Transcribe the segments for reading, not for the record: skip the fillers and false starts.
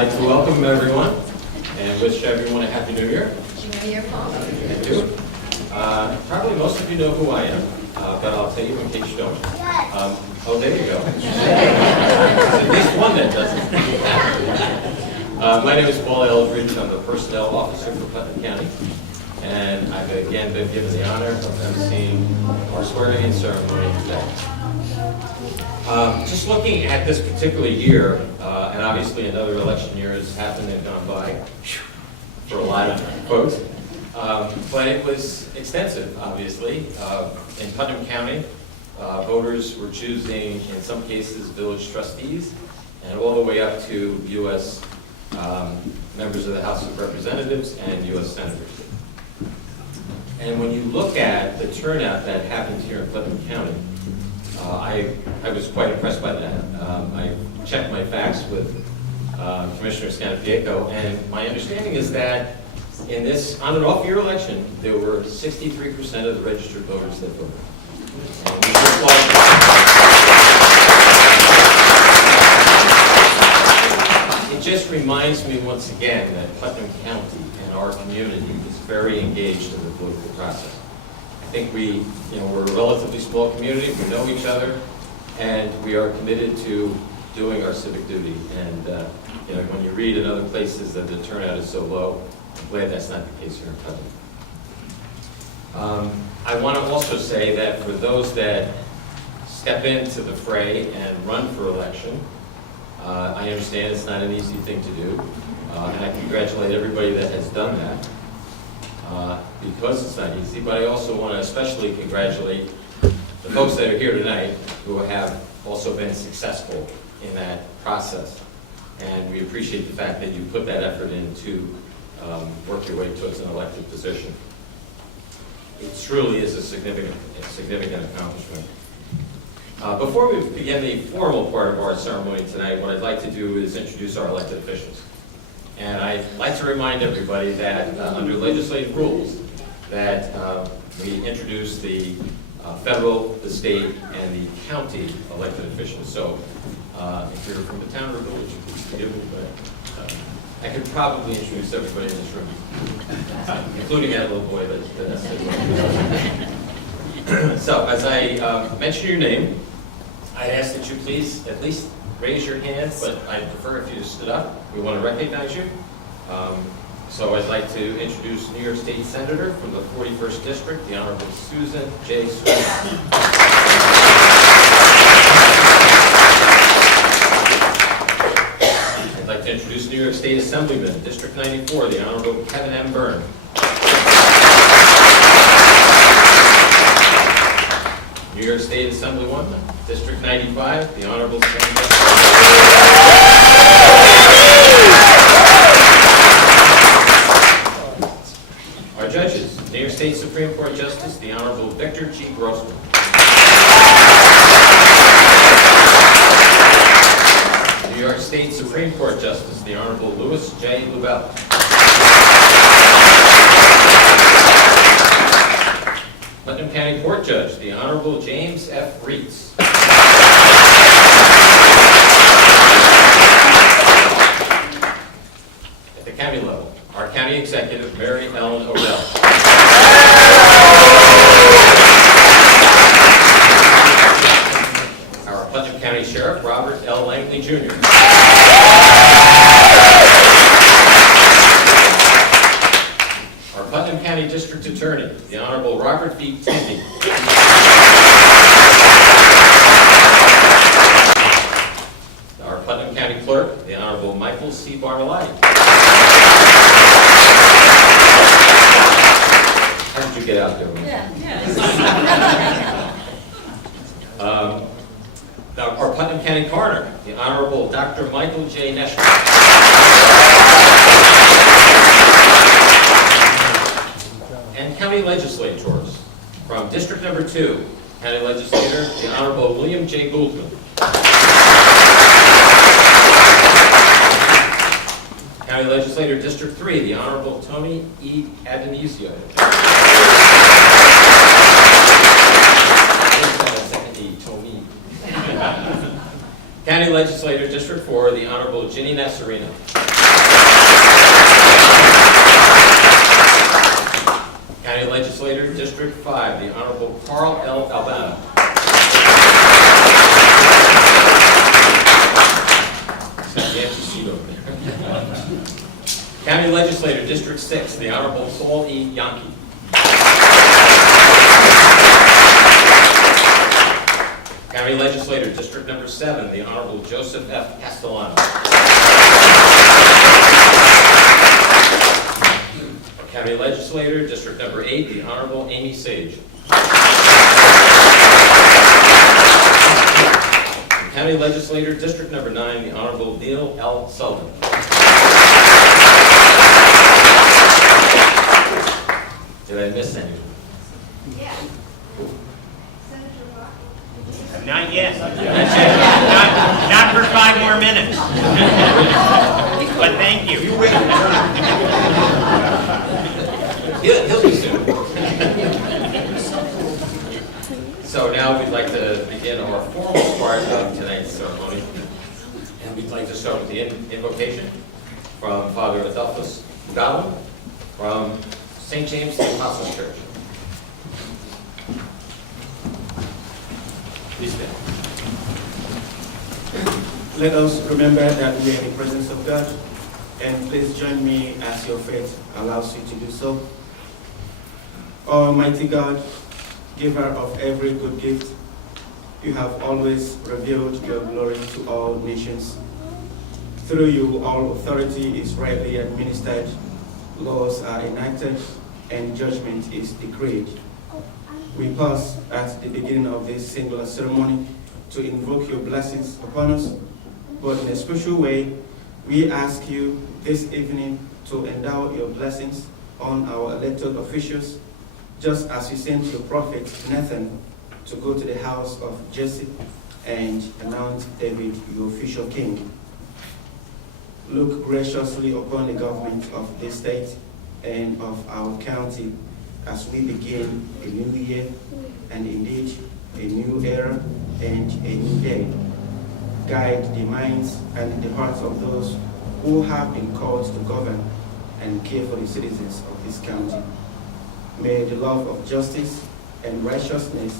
like to welcome everyone and wish everyone a Happy New Year. Happy New Year, Paul. Thank you. Probably most of you know who I am, but I'll tell you in case you don't. Oh, there you go. There's at least one that doesn't. My name is Paul Eldridge. I'm the Personnel Officer for Putnam County. And I've again been given the honor of emceeing our swearing-in ceremony today. Just looking at this particular year, and obviously another election year has happened and gone by for a lot of folks, but it was extensive, obviously. In Putnam County, voters were choosing, in some cases, village trustees, and all the way up to U.S. Members of the House of Representatives and U.S. Senators. And when you look at the turnout that happened here in Putnam County, I was quite impressed by that. I checked my facts with Commissioner Scannapieco, and my understanding is that in this on and off year election, there were 63% of the registered voters that voted. It just reminds me once again that Putnam County and our community is very engaged in the political process. I think we're a relatively small community, we know each other, and we are committed to doing our civic duty. And when you read in other places that the turnout is so low, I'm glad that's not the case here in Putnam. I want to also say that for those that step into the fray and run for election, I understand it's not an easy thing to do, and I congratulate everybody that has done that. Because it's not easy, but I also want to especially congratulate the folks that are here tonight who have also been successful in that process. And we appreciate the fact that you put that effort in to work your way towards an elected position. It truly is a significant accomplishment. Before we begin the formal part of our ceremony tonight, what I'd like to do is introduce our elected officials. And I'd like to remind everybody that under legislative rules that we introduce the federal, the state, and the county elected officials. So if you're from the town or village, please forgive me, but I could probably introduce everybody in this room, including that little boy that's So as I mention your name, I'd ask that you please at least raise your hand, but I'd prefer if you just stood up. We want to recognize you. So I'd like to introduce New York State Senator from the 41st District, the Honorable Susan J. Sweet. I'd like to introduce New York State Assemblyman, District 94, the Honorable Kevin M. Byrne. New York State Assemblywoman, District 95, the Honorable Senator. Our judges, New York State Supreme Court Justice, the Honorable Victor G. Grossman. New York State Supreme Court Justice, the Honorable Louis J. Lubell. Putnam County Court Judge, the Honorable James F. Reitz. At the county level, our County Executive, Mary Ellen Odell. Our Putnam County Sheriff, Robert L. Langley, Jr. Our Putnam County District Attorney, the Honorable Robert B. Tindy. Our Putnam County Clerk, the Honorable Michael C. Bartolotti. How did you get out there? Our Putnam County Coroner, the Honorable Dr. Michael J. Neschler. And county legislators, from District Number 2, County Legislator, the Honorable William J. Gouldman. County Legislator, District 3, the Honorable Tony E. Adonisio. County Legislator, District 4, the Honorable Ginny Nasserino. Legislator, District 5, the Honorable Carl L. Albano. He's got the empty seat over there. County Legislator, District 6, the Honorable Paul E. Yankee. County Legislator, District Number 7, the Honorable Joseph F. Castellano. County Legislator, District Number 8, the Honorable Amy Sage. County Legislator, District Number 9, the Honorable Neil L. Sullivan. Did I miss any? Yeah. Not yet. Not for 5 more minutes. But thank you. He'll be soon. So now we'd like to begin our formal part of tonight's ceremony. And we'd like to start with the invocation from Father Adolphus Godwin from St. James the Apostles Church. Please stand. Let us remember that we are in the presence of God, and please join me as your faith allows you to do so. Almighty God, giver of every good gift, you have always revealed your glory to all nations. Through you, all authority is rightly administered, laws are enacted, and judgment is decreed. We pause at the beginning of this singular ceremony to invoke your blessings upon us, but in a special way, we ask you this evening to endow your blessings on our elected officials, just as you sent your prophet Nathan to go to the house of Jesse and anoint David your official king. Look graciously upon the government of this state and of our county as we begin a new year and indeed a new era and a new day. Guide the minds and the hearts of those who have been called to govern and care for the citizens of this county. May the love of justice and righteousness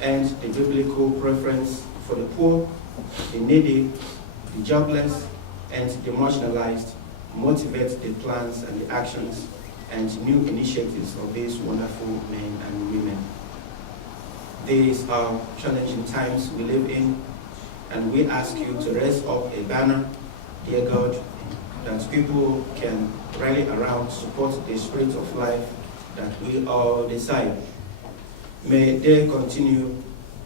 and the biblical preference for the poor, the needy, the jobless, and the marginalized motivate the plans and the actions and new initiatives of these wonderful men and women. These are challenging times we live in, and we ask you to raise up a banner, dear God, that people can rally around to support the spirit of life that we all desire. May they continue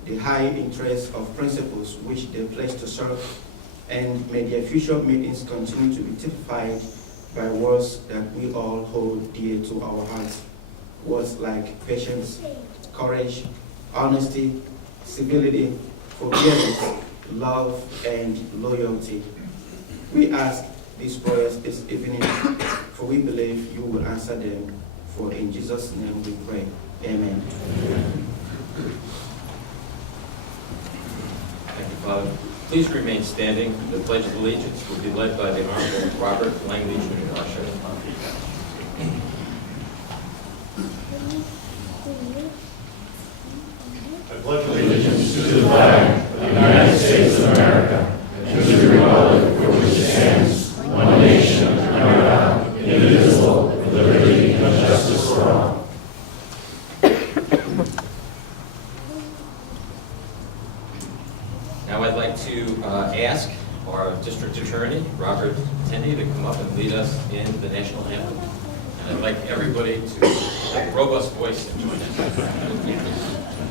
the high interest of principles which they pledge to serve, and may their future meetings continue to be typified by words that we all hold dear to our hearts. Words like patience, courage, honesty, civility, forbearance, love, and loyalty. We ask these prayers this evening, for we believe you will answer them. For in Jesus' name we pray. Amen. Thank you, Father. Please remain standing. The Pledge of Allegiance will be led by the Honorable Robert Langley, Jr., our Sheriff. I pledge allegiance to the flag of the United States of America and to the republic for which it stands, one nation, under God, indivisible, with liberty and justice for all. Now I'd like to ask our District Attorney, Robert Tendy, to come up and lead us in the national anthem. And I'd like everybody to have a robust voice and join us.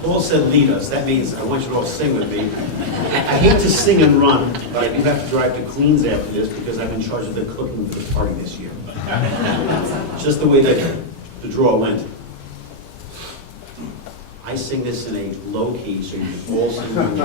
Paul said lead us. That means I want you to all sing with me. I hate to sing and run, but I do have to drive to Queens after this because I'm in charge of the cooking for the party this year. Just the way that the draw went. I sing this in a low key, so you can all sing with me.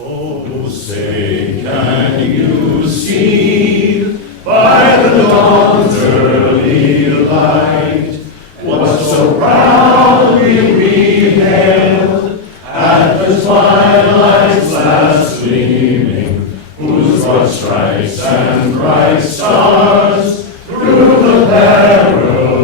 Oh, say, can you see by the dawn's early light what so proudly we hailed at the twilight's last gleaming, whose broad stripes and bright stars through the perilous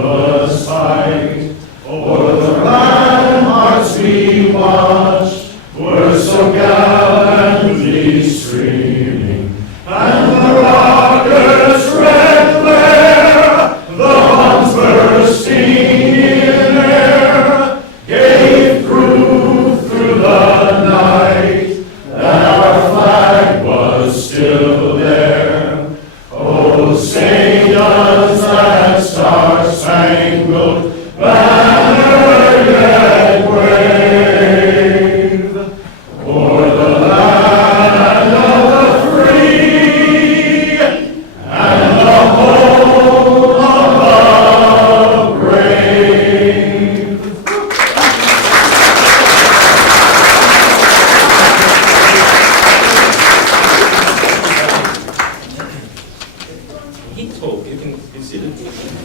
does that star-spangled banner yet wave o'er the land of the free and the home of the brave. He told, you can be seated.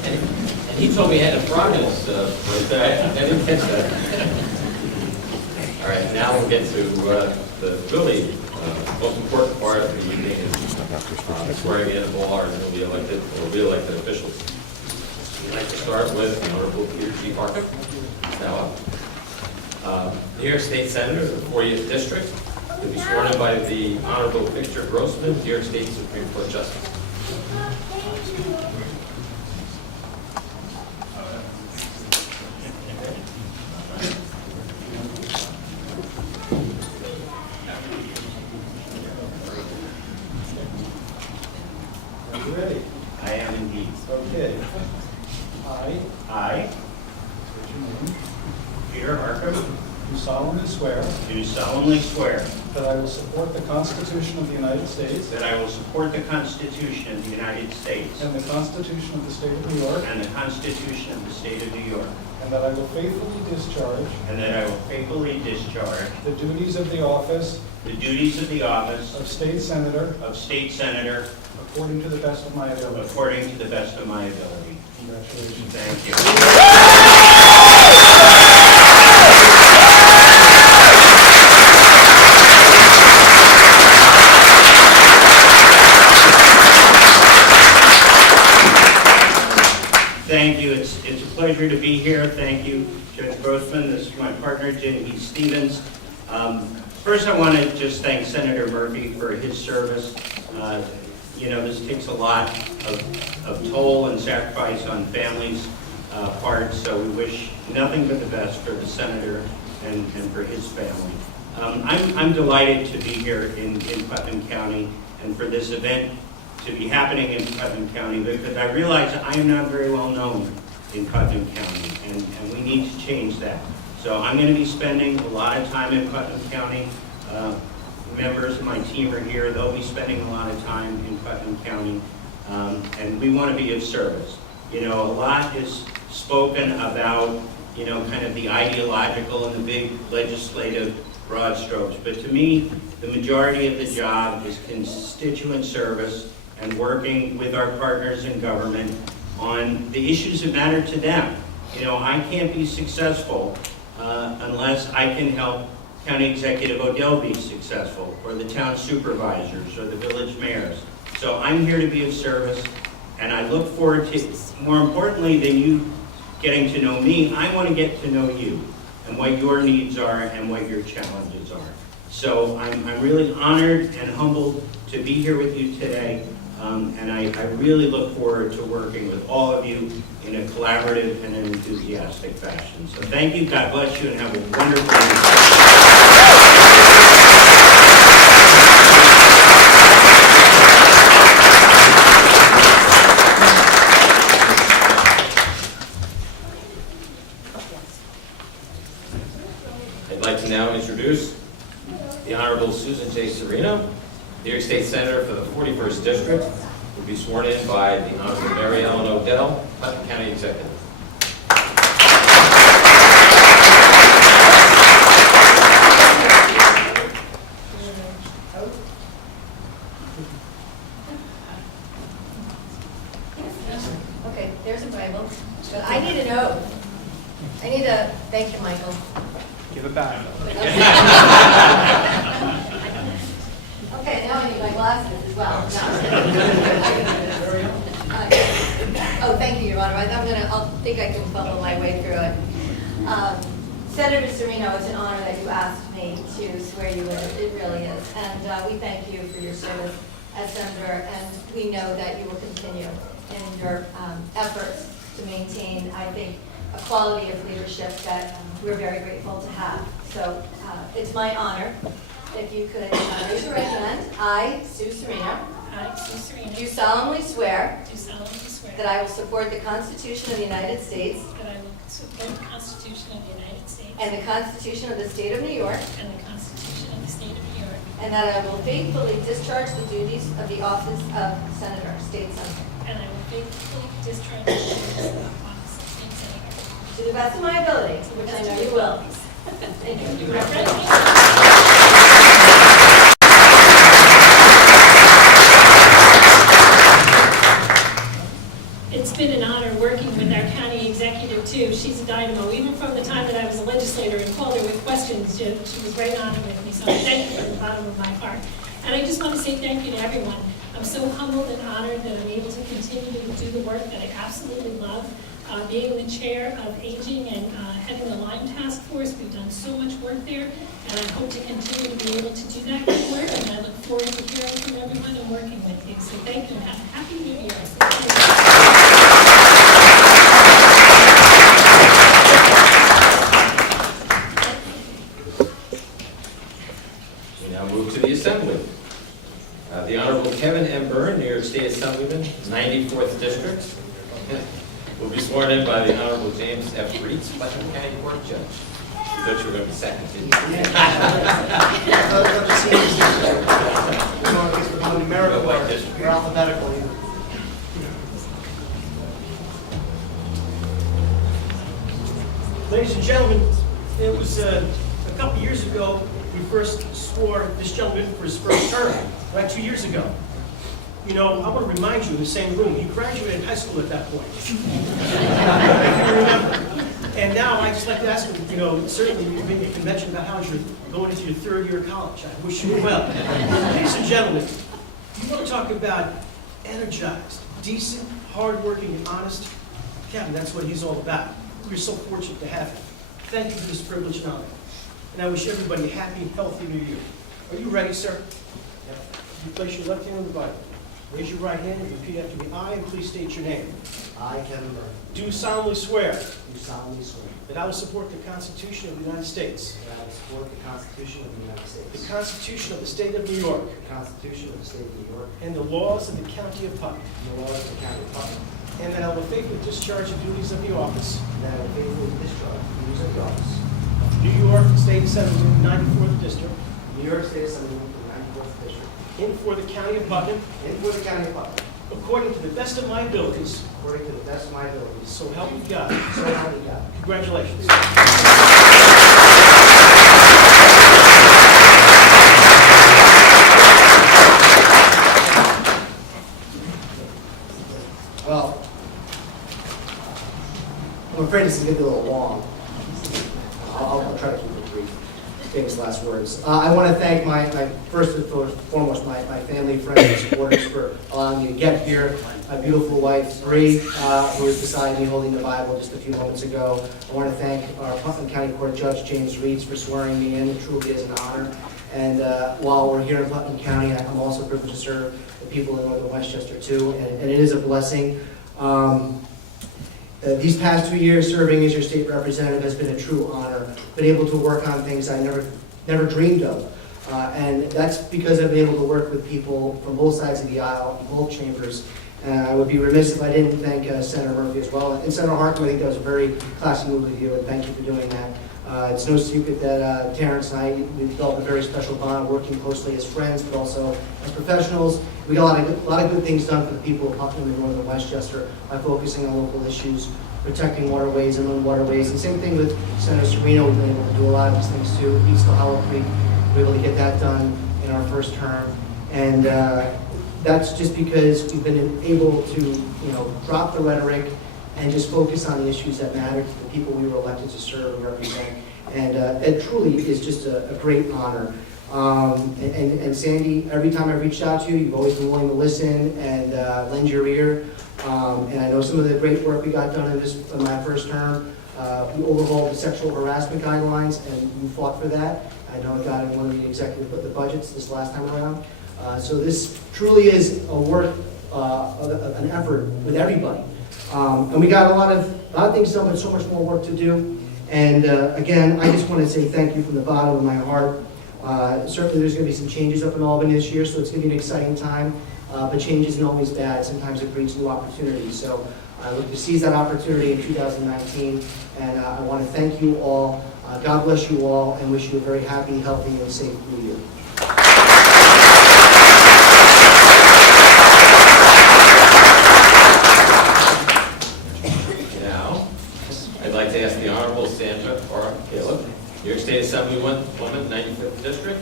And he told me he had a frog in his, but I didn't catch that. All right, now we'll get to the really most important part of the evening, is swearing in of all our newly elected or re-elected officials. I'd like to start with the Honorable Peter G. Parker. Now up. New York State Senator, the 40th District, to be sworn in by the Honorable Victor Grossman, New York State Supreme Court Justice. Are you ready? I am indeed. Okay. I, What's your name? Peter Harker, Do solemnly swear do solemnly swear that I will support the Constitution of the United States that I will support the Constitution of the United States and the Constitution of the State of New York, and the Constitution of the State of New York, and that I will faithfully discharge and that I will faithfully discharge the duties of the office the duties of the office of State Senator of State Senator according to the best of my ability. according to the best of my ability. Congratulations. Thank you. Thank you. It's a pleasure to be here. Thank you, Judge Grossman. This is my partner, Jenny Stevens. First, I want to just thank Senator Murphy for his service. You know, this takes a lot of toll and sacrifice on families' parts, so we wish nothing but the best for the senator and for his family. I'm delighted to be here in Putnam County and for this event to be happening in Putnam County, because I realize I am not very well known in Putnam County, and we need to change that. So I'm going to be spending a lot of time in Putnam County. Members of my team are here. They'll be spending a lot of time in Putnam County, and we want to be of service. You know, a lot is spoken about, you know, kind of the ideological and the big legislative broad strokes, but to me, the majority of the job is constituent service and working with our partners in government on the issues that matter to them. You know, I can't be successful unless I can help County Executive Odell be successful, or the town supervisors, or the village mayors. So I'm here to be of service, and I look forward to, more importantly than you getting to know me, I want to get to know you, and what your needs are, and what your challenges are. So I'm really honored and humbled to be here with you today, and I really look forward to working with all of you in a collaborative and an enthusiastic fashion. So thank you, God bless you, and have a wonderful I'd like to now introduce the Honorable Susan J. Serino, New York State Senator for the 41st District, will be sworn in by the Honorable Mary Ellen Odell, Putnam County Executive. Okay, there's a Bible, but I need an oath. I need a, thank you, Michael. Give it back. Okay, now I need my glasses as well. Oh, thank you, Your Honor. I think I can follow my way through it. Senator Serino, it's an honor that you asked me to swear you in. It really is. And we thank you for your service as senator, and we know that you will continue in your efforts to maintain, I think, a quality of leadership that we're very grateful to have. So it's my honor. If you could raise your right hand. I, Sue Serino, I, Sue Serena, do solemnly swear do solemnly swear that I will support the Constitution of the United States that I will support the Constitution of the United States and the Constitution of the State of New York, and the Constitution of the State of New York, and that I will faithfully discharge the duties of the office of Senator, State Senator, and I will faithfully discharge the duties of the office of State Senator. to the best of my ability, To the which I best know of you my will. abilities. Thank you. Congratulations. It's been an honor working with our county executive too. She's a dynamo. Even from the time that I was a legislator and called her with questions, she was right on it with me. So thank you from the bottom of my heart. And I just want to say thank you to everyone. I'm so humbled and honored that I'm able to continue to do the work that I absolutely love. Being the chair of aging and heading the Lyme Task Force, we've done so much work there, and I hope to continue to be able to do that good work, and I look forward to hearing from everyone and working with you. So thank you, and have a happy New Year. We now move to the Assembly. The Honorable Kevin M. Byrne, New York State Assemblyman, 94th District, will be sworn in by the Honorable James F. Briggs, Putnam County Court Judge. You thought you were going to be second, didn't you? Numerical White or district. alphabetical. Ladies and gentlemen, it was a couple years ago we first swore this gentleman for his first term, right 2 years ago. You know, I want to remind you, in the same room, he graduated high school at that point. If you remember. And now I'd just like to ask him, you know, certainly you can mention about how you're going into your third year of college. I wish you well. Ladies and gentlemen, you want to talk about energized, decent, hardworking, and honest? Kevin, that's what he's all about. We're so fortunate to have him. Thank you for this privilege and honor. And I wish everybody a happy, healthy New Year. Are you ready, sir? You place your left hand on the Bible. Raise your right hand and repeat after me. I, and please state your name. I, Kevin Byrne, Do solemnly swear do solemnly swear that I will support the Constitution of the United States, that I will support the Constitution of the United the States, Constitution of the State of New York, the Constitution of the State of New York, and the laws of the County of Putnam, and the laws of the County of Putnam, and that I will faithfully discharge the duties of the office and that I will faithfully discharge the duties of the office of New York State Assemblyman, 94th District, of New York State Assemblyman for the 94th District, in for the County of Putnam, and for the County of Putnam, according to the best of my abilities, according to the best of my abilities. so help me God. So help me God. Congratulations. Well, I'm afraid this is going to be a little long. I'll try to keep it brief. Famous last words. I want to thank my first and foremost, my family, friends, and supporters for allowing me to get here. My beautiful wife, Bree, who is beside me holding the Bible just a few moments ago. I want to thank our Putnam County Court Judge, James Reeds, for swearing me in. It truly is an honor. And while we're here in Putnam County, I'm also privileged to serve the people in northern Westchester too, and it is a blessing. These past 2 years serving as your state representative has been a true honor. Been able to work on things I never dreamed of. And that's because I've been able to work with people from both sides of the aisle, in both chambers. I would be remiss if I didn't thank Senator Murphy as well. And Senator Harkin, I think that was a very classy move with you, and thank you for doing that. It's no secret that Terrence and I, we've developed a very special bond working closely as friends, but also as professionals. We got a lot of good things done for the people of Putnam and northern Westchester by focusing on local issues, protecting waterways, inland waterways. And same thing with Senator Serino. We've been able to do a lot of these things too. East of Hollow Creek, we were able to get that done in our first term. And that's just because we've been able to, drop the rhetoric and just focus on the issues that matter to the people we were elected to serve and represent. And it truly is just a great honor. And Sandy, every time I've reached out to you, you've always been willing to listen and lend your ear. And I know some of the great work we got done in my first term. We overhauled the sexual harassment guidelines, and you fought for that. I know it got in one of the executive budgets this last time around. So this truly is a work, an effort with everybody. And we got a lot of things done, but so much more work to do. And again, I just want to say thank you from the bottom of my heart. Certainly there's going to be some changes up in Albany this year, so it's going to be an exciting time. but change isn't always bad. Sometimes it breeds new opportunities. So I look to seize that opportunity in 2019, and I want to thank you all. God bless you all, and wish you a very happy, healthy, and safe New Year. Now, I'd like to ask the Honorable Sandra or Caleb, New York State Assemblywoman, 95th District,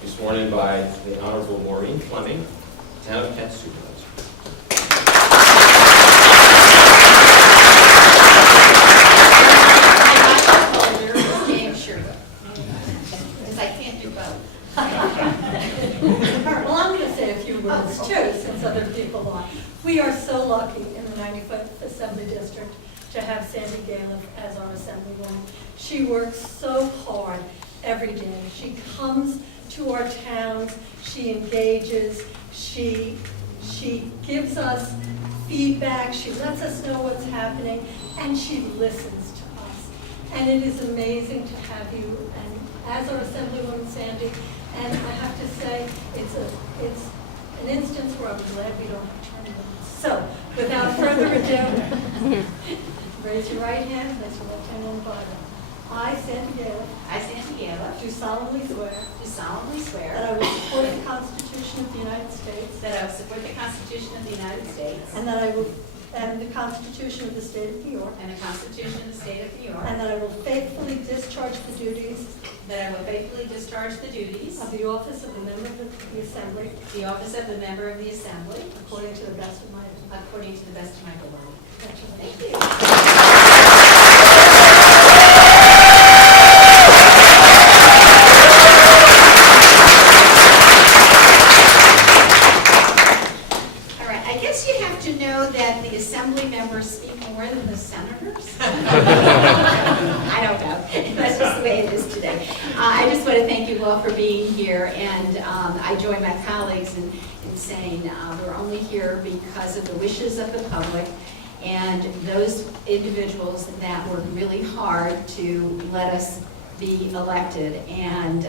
be sworn in by the Honorable Maureen Fleming, Town of Kent Supervisor. Because I can't do both. Well, I'm going to say a few words too, since other people are. We are so lucky in the 95th Assembly District to have Sandy Galiff as our Assemblywoman. She works so hard every day. She comes to our towns, she engages, she gives us feedback, she lets us know what's happening, and she listens to us. And it is amazing to have you and as our Assemblywoman Sandy, and I have to say, it's an instance where I'm glad we don't have term limits. So, without further ado, raise your right hand, place your left hand on the Bible. I, Sandy Galiff, do solemnly swear that I will support the Constitution of the United States and that I will and the Constitution of the State of New York and that I will faithfully discharge the duties of the office of the member of the Assembly according to the best of my ability. All right, I guess you have to know that the assembly members speak more than the senators. I don't know. That's just the way it is today. I just want to thank you all for being here, and I join my colleagues in saying we're only here because of the wishes of the public and those individuals that work really hard to let us be elected. And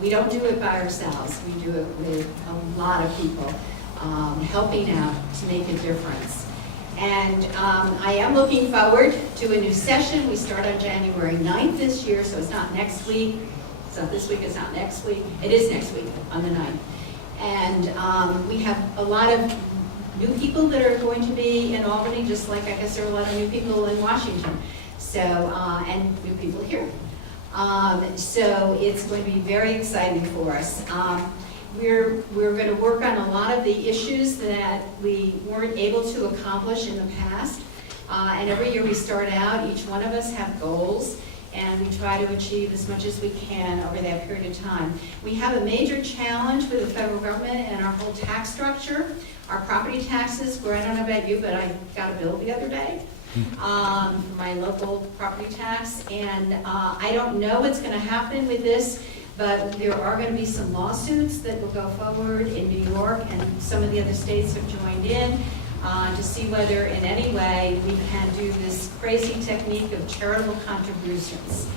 we don't do it by ourselves. We do it with a lot of people helping out to make a difference. And I am looking forward to a new session. We start on January 9th this year, so it's not next week. It's not this week, it's not next week. It is next week on the 9th. And we have a lot of new people that are going to be in Albany, just like I guess there are a lot of new people in Washington. So, and new people here. So it's going to be very exciting for us. We're going to work on a lot of the issues that we weren't able to accomplish in the past. And every year we start out, each one of us have goals, and we try to achieve as much as we can over that period of time. We have a major challenge with the federal government and our whole tax structure. Our property taxes, where I don't know about you, but I got a bill the other day for my local property tax, and I don't know what's going to happen with this, but there are going to be some lawsuits that will go forward in New York, and some of the other states have joined in to see whether in any way we can do this crazy technique of charitable contributions.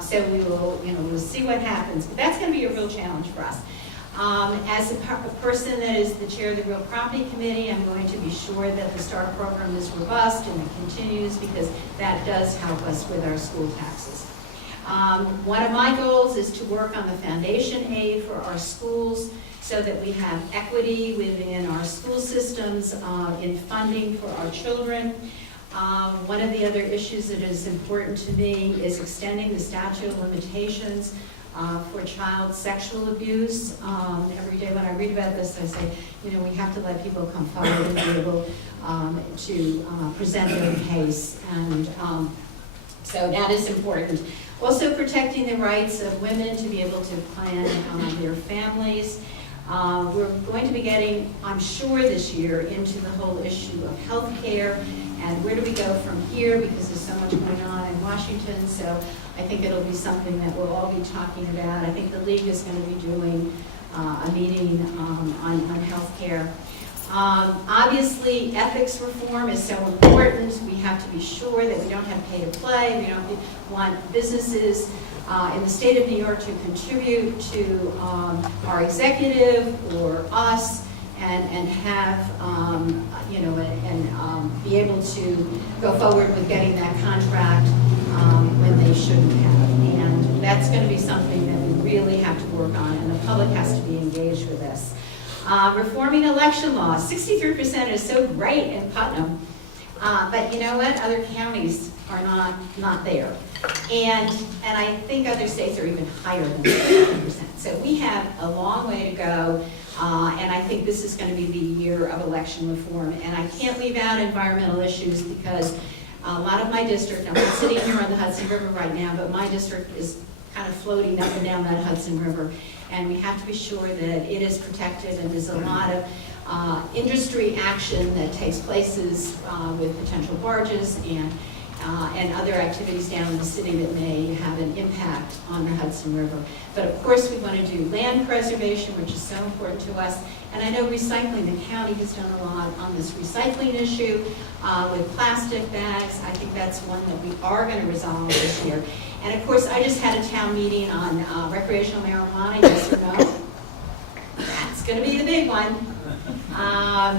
So we will, we'll see what happens. But that's going to be a real challenge for us. As a person that is the chair of the Real Property Committee, I'm going to be sure that the STAR program is robust and it continues, because that does help us with our school taxes. One of my goals is to work on the foundation aid for our schools so that we have equity within our school systems in funding for our children. One of the other issues that is important to me is extending the statute of limitations for child sexual abuse. Every day when I read about this, I say, we have to let people come forward and be able to present their case. And so that is important. Also protecting the rights of women to be able to plan their families. We're going to be getting, I'm sure this year, into the whole issue of health care and where do we go from here, because there's so much going on in Washington. So I think it'll be something that we'll all be talking about. I think the League is going to be doing a meeting on health care. Obviously, ethics reform is so important. We have to be sure that we don't have pay to play. We don't want businesses in the state of New York to contribute to our executive or us, and have, be able to go forward with getting that contract when they shouldn't have. And that's going to be something that we really have to work on, and the public has to be engaged with this. Reforming election laws. 63% is so great in Putnam, but you know what? Other counties are not there. And I think other states are even higher than 63%. So we have a long way to go, and I think this is going to be the year of election reform. And I can't leave out environmental issues because a lot of my district, I'm not sitting here on the Hudson River right now, but my district is kind of floating up and down that Hudson River. And we have to be sure that it is protected, and there's a lot of industry action that takes places with potential barges and other activities down in the city that may have an impact on the Hudson River. But of course we want to do land preservation, which is so important to us. And I know recycling, the county has done a lot on this recycling issue with plastic bags. I think that's one that we are going to resolve this year. And of course, I just had a town meeting on recreational marijuana, yes or no? That's going to be the big one.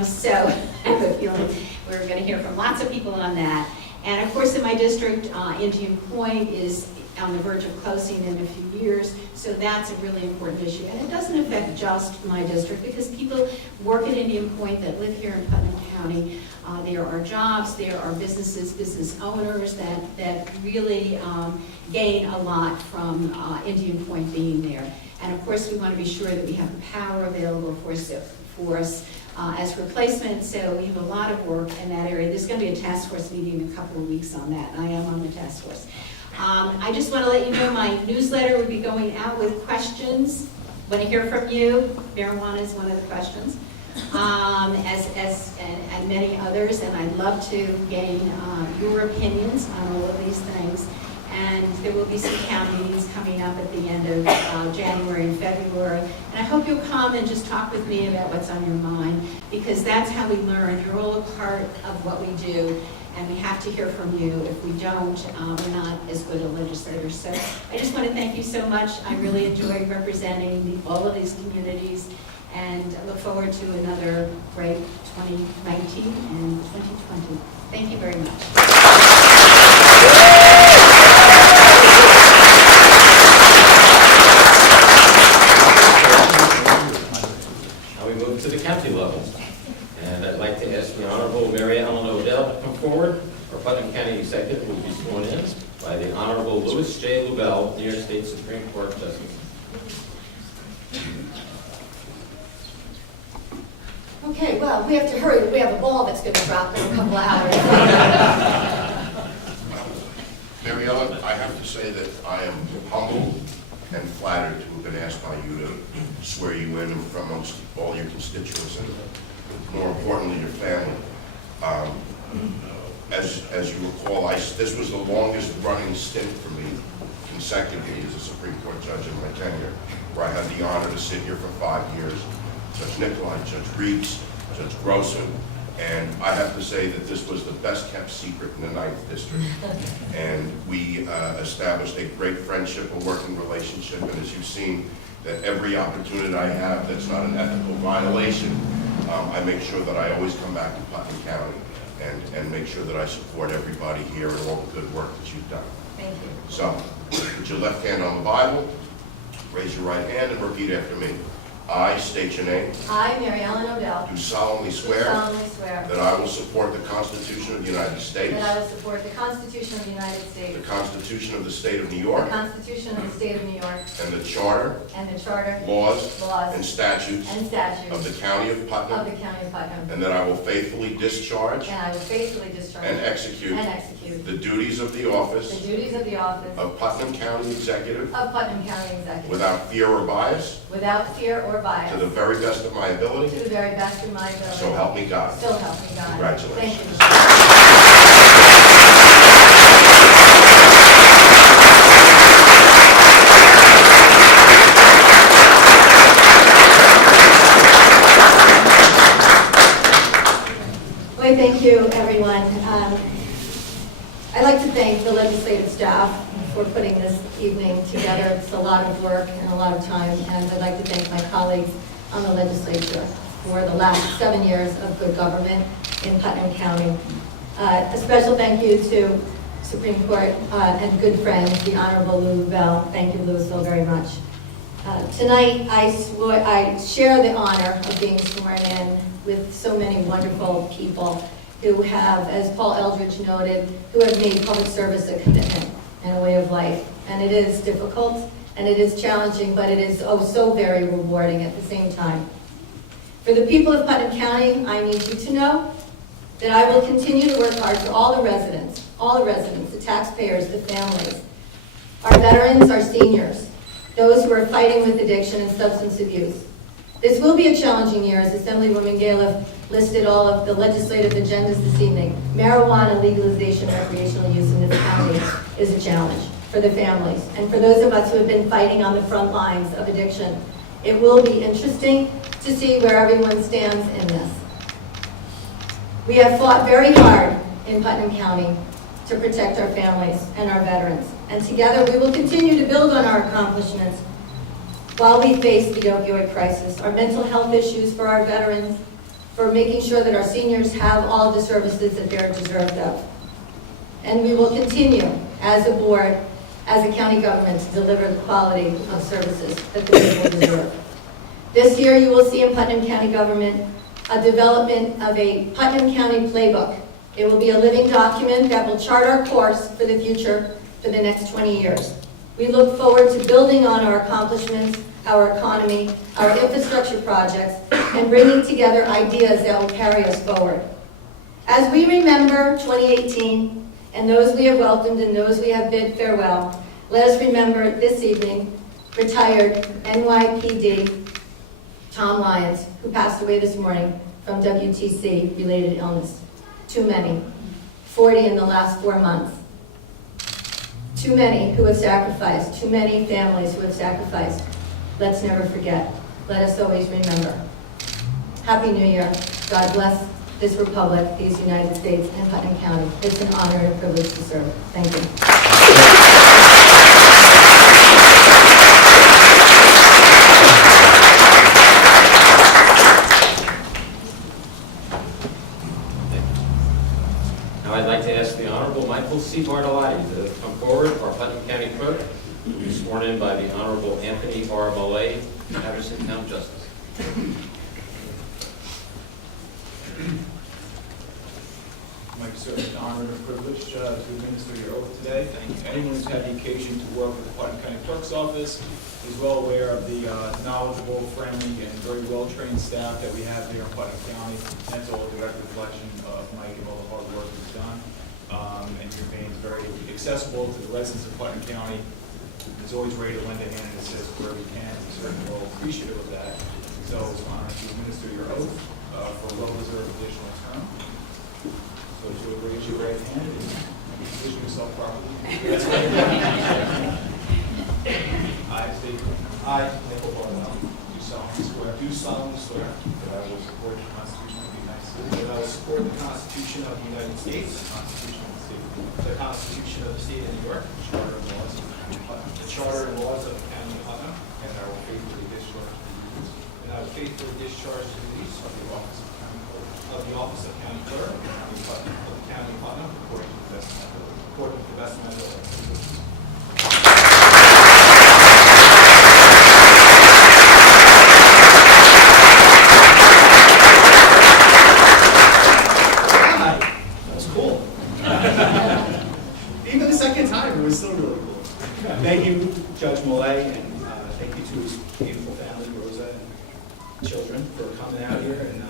So I have a feeling we're going to hear from lots of people on that. And of course, in my district, Indian Point is on the verge of closing in a few years, so that's a really important issue. And it doesn't affect just my district, because people work at Indian Point that live here in Putnam County. There are jobs, there are businesses, business owners that really gain a lot from Indian Point being there. And of course, we want to be sure that we have the power available for us as replacement, so we have a lot of work in that area. There's going to be a task force meeting in a couple of weeks on that, and I am on the task force. I just want to let you know my newsletter will be going out with questions. Want to hear from you. Marijuana is one of the questions, and many others, and I'd love to gain your opinions on all of these things. And there will be some town meetings coming up at the end of January and February. And I hope you'll come and just talk with me about what's on your mind, because that's how we learn. You're all a part of what we do, and we have to hear from you. If we don't, we're not as good a legislators. So I just want to thank you so much. I really enjoyed representing all of these communities, and I look forward to another great 2019 and 2020. Thank you very much. Now we move to the county level. And I'd like to ask the Honorable Mary Ellen Odell to come forward. Our Putnam County Executive will be sworn in by the Honorable Louis J. Lubell, New York State Supreme Court Justice. Okay, well, we have to hurry. We have a ball that's going to drop in a couple hours. Mary Ellen, I have to say that I am humbled and flattered to have been asked by you to swear you in from amongst all your constituents and, more importantly, your family. As you recall, this was the longest running stint for me consecutively as a Supreme Court judge in my tenure, where I had the honor to sit here for 5 years. Judge Nicolai, Judge Briggs, Judge Grossman, and I have to say that this was the best kept secret in the 9th District. And we established a great friendship, a working relationship, and as you've seen, that every opportunity I have that's not an ethical violation, I make sure that I always come back to Putnam County and make sure that I support everybody here and all the good work that you've done. Thank you. So, put your left hand on the Bible, raise your right hand, and repeat after me. I state your name. I, Mary Ellen Odell, Do solemnly do swear solemnly swear that I will support the Constitution of the United States, that I will support the Constitution of the United the States, Constitution of the State of New the York, Constitution of the State of New York, and the Charter, and the Charter, laws, laws, and statutes and statutes of the County of of Putnam, the County of Putnam, and that I will faithfully discharge and I will faithfully discharge and execute the duties of the the office duties of the office of Putnam County Executive of Putnam County Executive without fear or bias, without fear or to bias, the very best of my to ability, the very best of my ability. so help me God. So help me God. Congratulations. Thank you. Well, thank you, everyone. I'd like to thank the legislative staff for putting this evening together. It's a lot of work and a lot of time, and I'd like to thank my colleagues on the legislature. for the last 7 years of good government in Putnam County. A special thank you to Supreme Court and good friend, the Honorable Lou Bell. Thank you, Lou, so very much. Tonight, I share the honor of being sworn in with so many wonderful people who have, as Paul Eldridge noted, who have made public service a commitment and a way of life. And it is difficult, and it is challenging, but it is oh so very rewarding at the same time. For the people of Putnam County, I need you to know that I will continue to work hard for all the residents, the taxpayers, the families, our veterans, our seniors, those who are fighting with addiction and substance abuse. This will be a challenging year, as Assemblywoman Galiff listed all of the legislative agendas this evening. Marijuana legalization, recreational use in this county is a challenge for the families and for those of us who have been fighting on the front lines of addiction. It will be interesting to see where everyone stands in this. We have fought very hard in Putnam County to protect our families and our veterans. And together we will continue to build on our accomplishments while we face the opioid crisis, our mental health issues for our veterans, for making sure that our seniors have all of the services that they're deserved of. And we will continue as a board, as a county government, to deliver the quality of services that the people deserve. This year you will see in Putnam County government a development of a Putnam County playbook. It will be a living document that will chart our course for the future for the next 20 years. We look forward to building on our accomplishments, our economy, our infrastructure projects, and bringing together ideas that will carry us forward. As we remember 2018, and those we have welcomed and those we have bid farewell, let us remember this evening retired NYPD Tom Lyons, who passed away this morning from WTC-related illness. Too many, 40 in the last 4 months. Too many who have sacrificed, too many families who have sacrificed. Let's never forget. Let us always remember. Happy New Year. God bless this republic, these United States, and Putnam County. It's an honor and a privilege to serve. Thank you. Now I'd like to ask the Honorable Michael C. Bartolotti to come forward, our Putnam County Clerk, to be sworn in by the Honorable Anthony R. Millay, Patterson Town Justice. Mike, sir, it's an honor and a privilege to administer your oath today. Anyone who's had the occasion to work with the Putnam County Clerk's Office is well aware of the knowledgeable, friendly, and very well-trained staff that we have here in Putnam County. That's all a direct reflection of Mike and all the hard work he's done. And he remains very accessible to the residents of Putnam County. He's always ready to lend a hand and assist where we can. We're certainly well appreciative of that. So it's an honor to administer your oath for a well-deserved additional term. So to raise your right hand and position yourself properly. That's right. I state your name. I, Michael Bartolotti, do solemnly swear that I will support the Constitution of the United States. That I will support the Constitution of the United States. The Constitution of the State of New York. The Charter and laws of the County of Putnam. The Charter and laws of the County of Putnam. And I will faithfully discharge the duties. And I will faithfully discharge the duties of the office of County Clerk. Of the office of County Clerk of the County of Putnam, according to the best of my ability. According to the best of my ability. That was cool. Even the second time, it was still really cool. Thank you, Judge Millay, and thank you to his beautiful family, Rosa and children, for coming out here and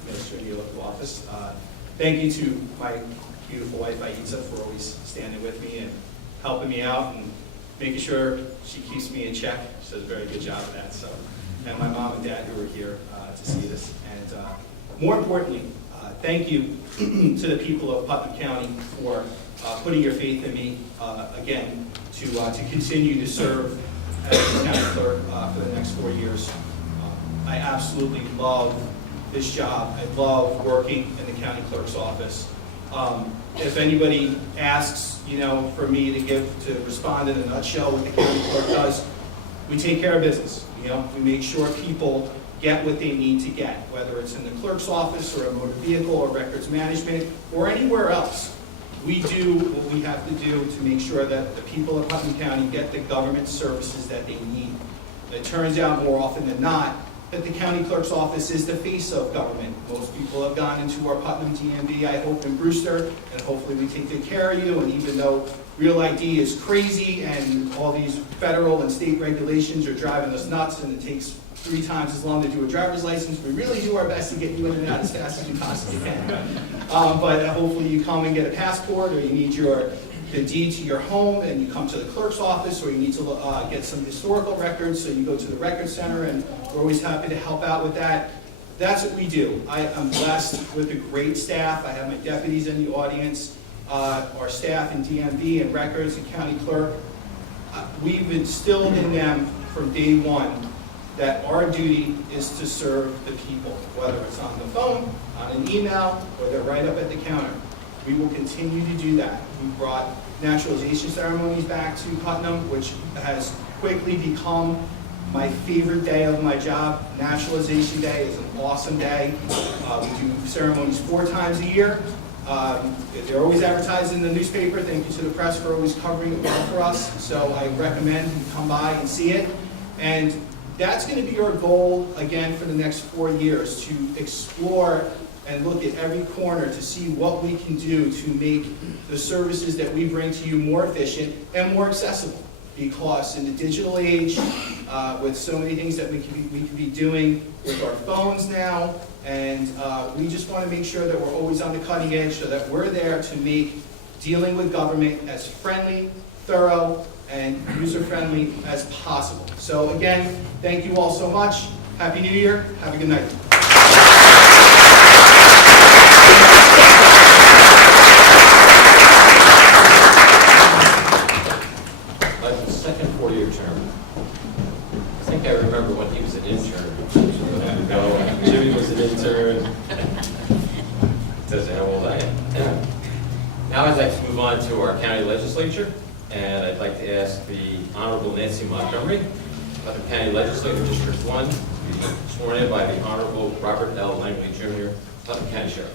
administering the oath of office. Thank you to my beautiful wife, Aitza, for always standing with me and helping me out and making sure she keeps me in check. She does a very good job of that. So, and my mom and dad who were here to see this. And more importantly, thank you to the people of Putnam County for putting your faith in me again to continue to serve as the county clerk for the next 4 years. I absolutely love this job. I love working in the county clerk's office. If anybody asks, for me to respond in a nutshell what the county clerk does, we take care of business. We make sure people get what they need to get, whether it's in the clerk's office or a motor vehicle or records management or anywhere else. We do what we have to do to make sure that the people of Putnam County get the government services that they need. It turns out more often than not that the county clerk's office is the face of government. Most people have gone into our Putnam DMV, I hope, in Brewster, and hopefully we take good care of you. And even though Real ID is crazy and all these federal and state regulations are driving us nuts and it takes 3 times as long to do a driver's license, we really do our best to get you in and out as fast as we possibly can. But hopefully you come and get a passport, or you need the deed to your home and you come to the clerk's office, or you need to get some historical records, so you go to the record center, and we're always happy to help out with that. That's what we do. I'm blessed with a great staff. I have my deputies in the audience, our staff in DMV and records and county clerk. We've instilled in them from day one that our duty is to serve the people, whether it's on the phone, on an email, or they're right up at the counter. We will continue to do that. We brought naturalization ceremonies back to Putnam, which has quickly become my favorite day of my job. Naturalization Day is an awesome day. We do ceremonies 4 times a year. They're always advertised in the newspaper. Thank you to the press for always covering it well for us. So I recommend you come by and see it. And that's going to be our goal, again, for the next 4 years, to explore and look at every corner to see what we can do to make the services that we bring to you more efficient and more accessible. Because in the digital age, with so many things that we can be doing with our phones now, and we just want to make sure that we're always on the cutting edge, so that we're there to make dealing with government as friendly, thorough, and user-friendly as possible. So again, thank you all so much. Happy New Year. Have a good night. The second 4-year term. I think I remember when he was an intern. No, Jimmy was an intern. Tells you how old I am. Now I'd like to move on to our county legislature, and I'd like to ask the Honorable Nancy Montgomery, Putnam County Legislator, District 1, to be sworn in by the Honorable Robert L. Langley, Jr., Putnam County Sheriff.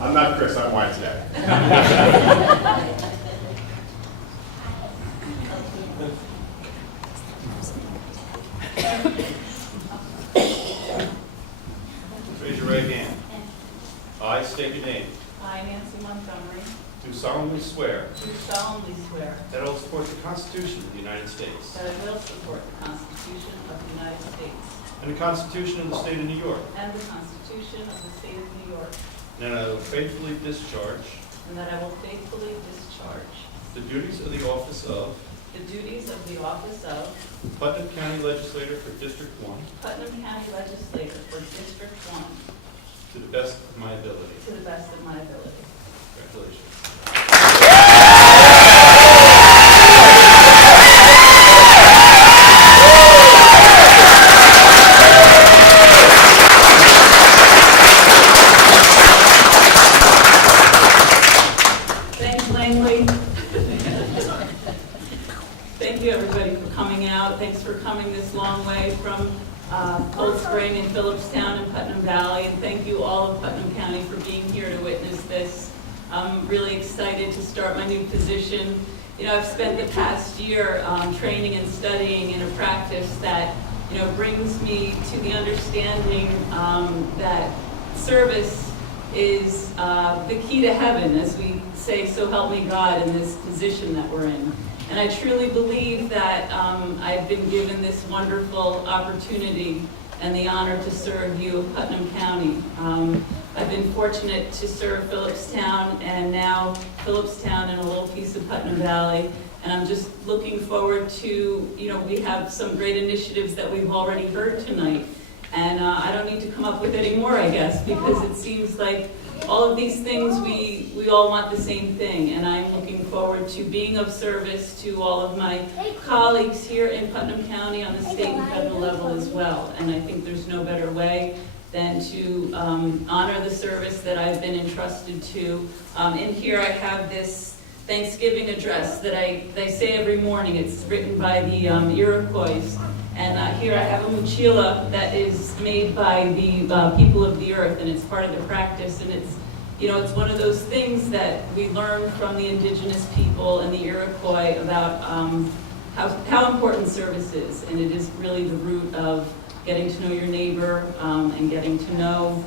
I'm not Chris, I'm Wyatt's dad. Raise your right hand. I state your name. I, Nancy Montgomery, Do solemnly swear do solemnly swear that I will support the Constitution of the United States that I will support the Constitution of the United States and the Constitution of the State of New York, and the Constitution of the State of New York, and that I will faithfully discharge and that I will faithfully discharge the duties of the office of the duties of the office of Putnam County Legislator for District 1 Putnam County Legislator for District 1 to the best of my ability. to the best of my ability. Congratulations. Thanks, Langley. Thank you, everybody, for coming out. Thanks for coming this long way from Cold Spring and Phillipstown and Putnam Valley. And thank you all of Putnam County for being here to witness this. I'm really excited to start my new position. You know, I've spent the past year training and studying in a practice that, you know, brings me to the understanding that service is the key to heaven, as we say, so help me God, in this position that we're in. And I truly believe that I've been given this wonderful opportunity and the honor to serve you of Putnam County. I've been fortunate to serve Phillipstown and now Phillipstown and a little piece of Putnam Valley. And I'm just looking forward to, we have some great initiatives that we've already heard tonight. And I don't need to come up with any more, I guess, because it seems like all of these things, we all want the same thing. And I'm looking forward to being of service to all of my colleagues here in Putnam County on the state and federal level as well. And I think there's no better way than to honor the service that I've been entrusted to. In here I have this Thanksgiving address that I say every morning. It's written by the Iroquois. And here I have a mochila that is made by the people of the earth, and it's part of the practice. And it's, it's one of those things that we learn from the indigenous people and the Iroquois about how important service is. And it is really the root of getting to know your neighbor and getting to know,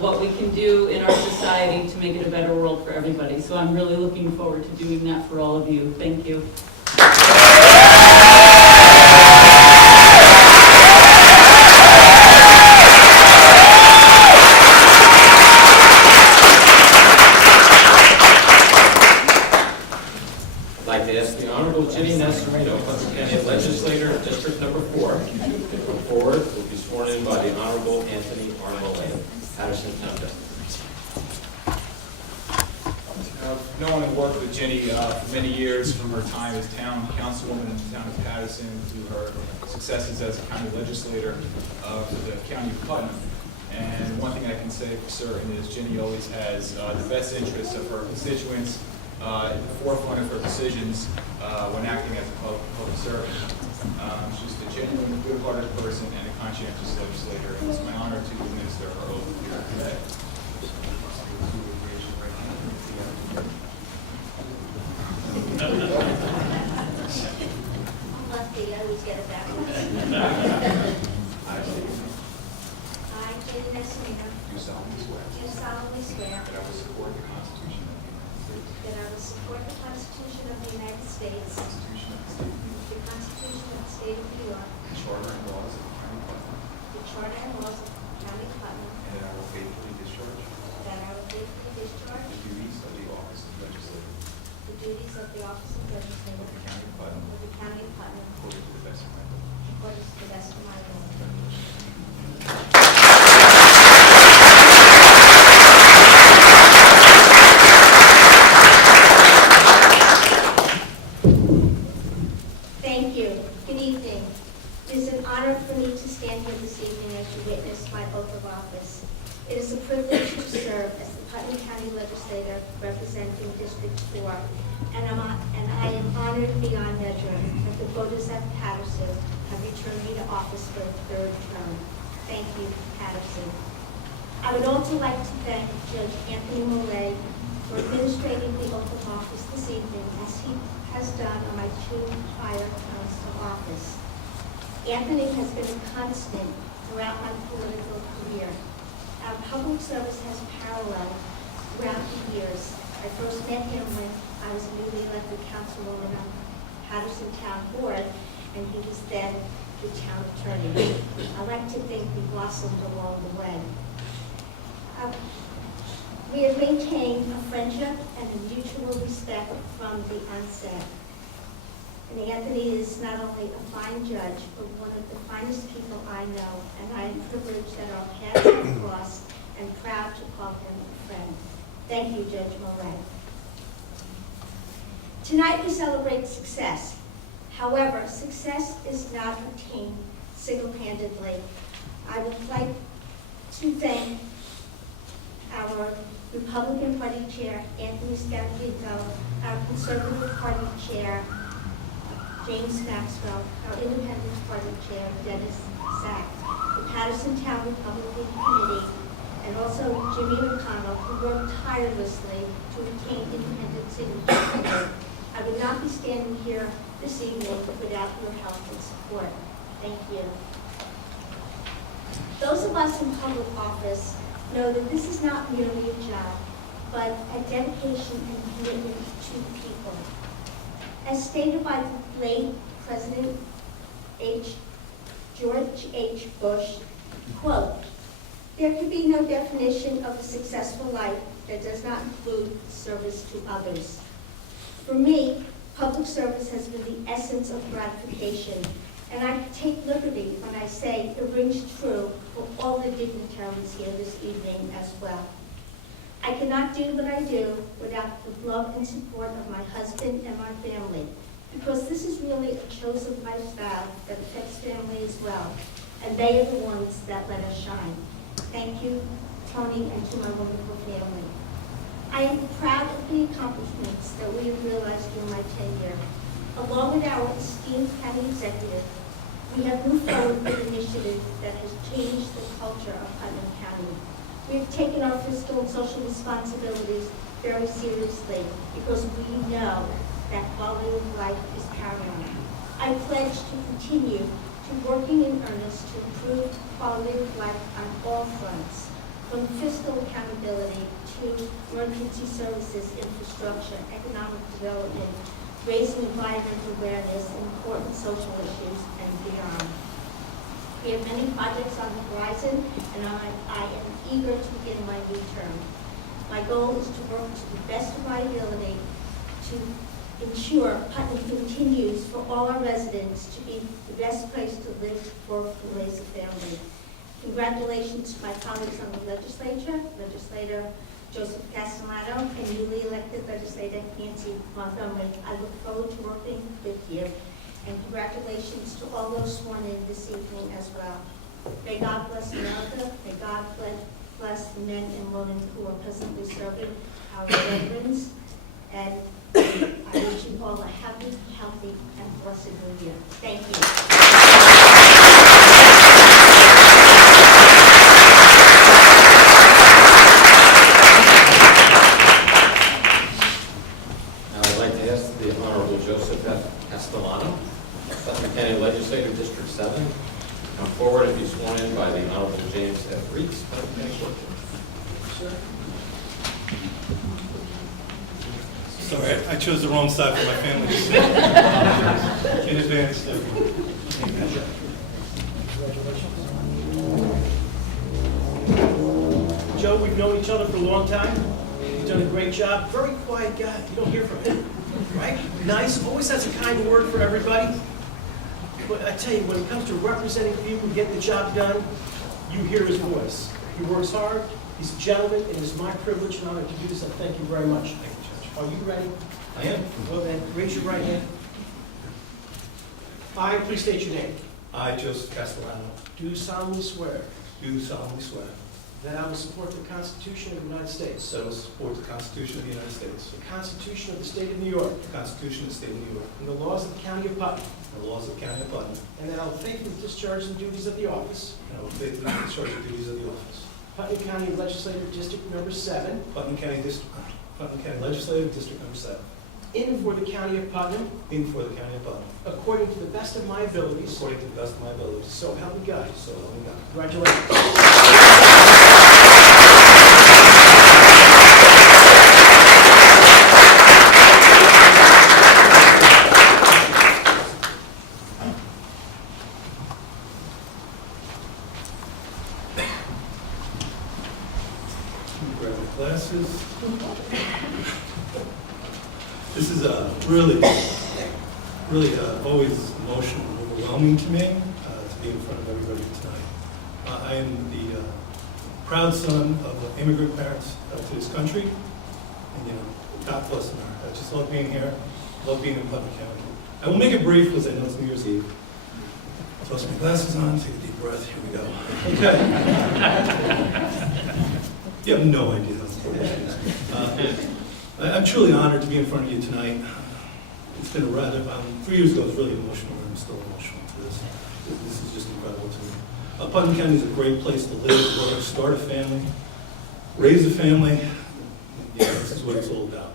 what we can do in our society to make it a better world for everybody. So I'm really looking forward to doing that for all of you. Thank you. I'd like to ask the Honorable Ginny Nasarino, Putnam County Legislator, District Number 4, to come forward. Will be sworn in by the Honorable Anthony Arnold, Patterson Town Justice. I've known and worked with Ginny for many years, from her time as town councilwoman in the town of Patterson to her successes as a county legislator for the county of Putnam. And one thing I can say for certain is Ginny always has the best interests of her constituents at the forefront of her decisions when acting as a public servant. She's a genuine, good-hearted person and a conscientious legislator, and it's my honor to administer her oath here today. Lefty, I always get it backwards. I, Jenny Nasarino, Do solemnly swear do solemnly swear that I will support the Constitution of the United States, that I will support the Constitution of the United States, the Constitution of the State of New York, the Constitution of the State of New York, the Charter and laws of the County of Putnam, the Charter and laws of the County of Putnam, and that I will faithfully discharge that I will faithfully discharge the duties of the office of legislator the duties of the office of legislator of the County of Putnam of the County of Putnam according to the best of my ability. according to the best of my ability. Thank you. Good evening. It is an honor for me to stand here this evening as you witness my oath of office. It is a privilege to serve as the Putnam County Legislator representing District 4, and I am honored beyond measure that the voters at Patterson have returned me to office for a third term. Thank you, Patterson. I would also like to thank Judge Anthony Mollet for administrating the oath of office this evening, as he has done on my 2 prior terms of office. Anthony has been a constant throughout my political career. Our public service has paralleled throughout the years. I first met him when I was a newly elected councilwoman on Patterson Town Board, and he was then the town attorney. I like to think we blossomed along the way. We have maintained a friendship and a mutual respect from the onset. And Anthony is not only a fine judge, but one of the finest people I know, and I am privileged that our paths have crossed and proud to call him a friend. Thank you, Judge Mollet. Tonight we celebrate success. However, success is not obtained single-handedly. I would like to thank our Republican Party Chair, Anthony Scavino, our Conservative Party Chair, James Maxwell, our Independent Party Chair, Dennis Sack, the Patterson Town Republican Committee, and also Jimmy McConnell, who worked tirelessly to obtain independent signatures. I would not be standing here this evening without your help and support. Thank you. Those of us in public office know that this is not merely a job, but a dedication and commitment to the people. As stated by the late President George H. Bush, quote, There can be no definition of a successful life that does not include service to others. For me, public service has been the essence of gratification, and I take liberty when I say it rings true for all the dignitaries here this evening as well. I cannot do what I do without the love and support of my husband and my family, because this is really a chosen lifestyle that affects family as well, and they are the ones that let us shine. Thank you, Tony, and to my wonderful family. I am proud of the accomplishments that we have realized during my tenure. Along with our esteemed county executive, we have moved forward with initiatives that has changed the culture of Putnam County. We have taken our fiscal and social responsibilities very seriously because we know that quality of life is paramount. I pledge to continue to working in earnest to improve quality of life on all fronts, from fiscal accountability to emergency services, infrastructure, economic development, raising environmental awareness, and important social issues, and beyond. We have many projects on the horizon, and I am eager to begin my new term. My goal is to work to the best of my ability to ensure Putnam continues for all our residents to be the best place to live, work, and raise a family. Congratulations to my colleagues on the legislature, Legislator Joseph Castellano, and newly elected Legislator Nancy Montgomery. I look forward to working with you. And congratulations to all those sworn in this evening as well. May God bless America. May God bless the men and women who are presently serving our veterans. And I wish you all a happy, healthy, and blessed new year. Thank you. I'd like to ask the Honorable Joseph F. Castellano, Putnam County Legislator, District 7, come forward and be sworn in by the Honorable James F. Briggs, Putnam County Clerk. Sir? Sorry, I chose the wrong side for my family to sit. In advance. Joe, we've known each other for a long time. You've done a great job. Very quiet guy. You don't hear from him, right? Nice. Always has a kind word for everybody. But I tell you, when it comes to representing people, getting the job done, you hear his voice. He works hard. He's a gentleman, and it's my privilege and honor to do this. I thank you very much. Thank you, Judge. Are you ready? I am. Well then, raise your right hand. I, please state your name. I, Joseph Castellano, Do solemnly swear do solemnly swear that I will support the Constitution of the United States, that I will support the Constitution of the United States, the Constitution of the State of New York, the Constitution of the State of New York, and the laws of the County of Putnam, and the laws of the County of Putnam, and that I will faithfully discharge the duties of the office, and I will faithfully discharge the duties of the office. Putnam County Legislative District Number 7, Putnam County Legislative District Number 7, in for the County of Putnam, in for the County of Putnam, according to the best of my abilities, according to the best of my abilities. so help me God. So help me God. Congratulations. Grab my glasses. This is really always emotional and overwhelming to me to be in front of everybody tonight. I am the proud son of immigrant parents to this country, and God bless America. I just love being here, love being in Putnam County. I will make it brief because I know it's New Year's Eve. Toss my glasses on, take a deep breath, here we go. Okay. You have no idea how important it is. I'm truly honored to be in front of you tonight. It's been a rather, 3 years ago it was really emotional, and I'm still emotional to this. This is just incredible to me. Putnam County is a great place to live, work, start a family, raise a family. Yeah, this is what it's all about.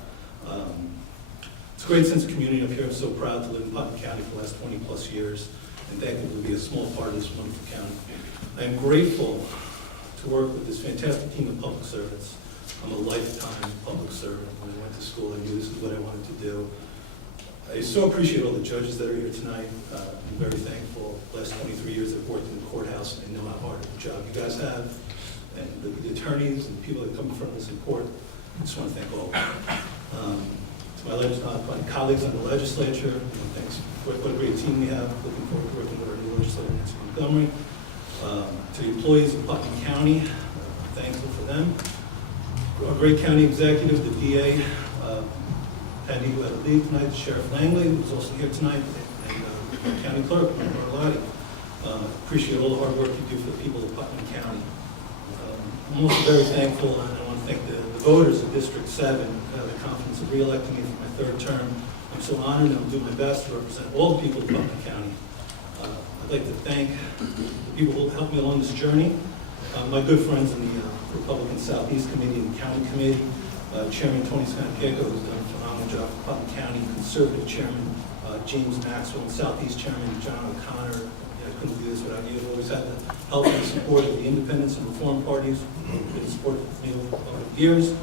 It's a great sense of community up here. I'm so proud to live in Putnam County for the last 20 plus years, and thankful to be a small part of this wonderful county. I am grateful to work with this fantastic team of public servants. I'm a lifetime public servant. When I went to school, I knew this is what I wanted to do. I so appreciate all the judges that are here tonight. I'm very thankful. The last 23 years I've worked in the courthouse, and I know how hard of a job you guys have. and the attorneys and people that come in front of us in court. I just want to thank all of them. To my colleagues on the legislature, thanks for what a great team we have. Looking forward to working with our new legislator, Nancy Montgomery. To the employees of Putnam County, thankful for them. Our great county executive, the DA, Patty, who had to leave tonight, Sheriff Langley, who's also here tonight, and County Clerk, Marlotti. Appreciate all the hard work you do for the people of Putnam County. I'm also very thankful, and I want to thank the voters of District 7, the confidence of re-electing me for my third term. I'm so honored, and I'm doing my best to represent all the people of Putnam County. I'd like to thank the people who helped me along this journey. My good friends in the Republican Southeast Committee and County Committee, Chairman Tony Scanpico, who's done a phenomenal job for Putnam County, Conservative Chairman James Maxwell, and Southeast Chairman John O'Connor. I couldn't do this without you. I've always had the help and support of the independents and reform parties who have supported me over the years.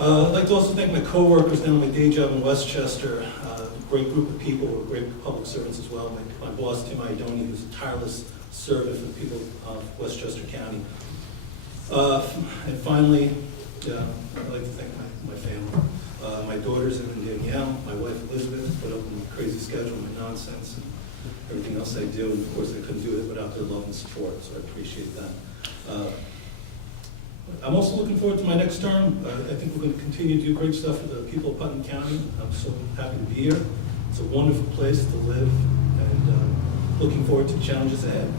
I'd like to also thank my co-workers down at my day job in Westchester, a great group of people who are great public servants as well. My boss, Tim Idoni, who's a tireless servant for the people of Westchester County. And finally, I'd like to thank my family. My daughters, Evan and Danielle, my wife Elizabeth, put up with my crazy schedule, my nonsense, and everything else I do. And of course, I couldn't do it without their love and support, so I appreciate that. I'm also looking forward to my next term. I think we're going to continue to do great stuff for the people of Putnam County. I'm so happy to be here. It's a wonderful place to live, and looking forward to the challenges ahead.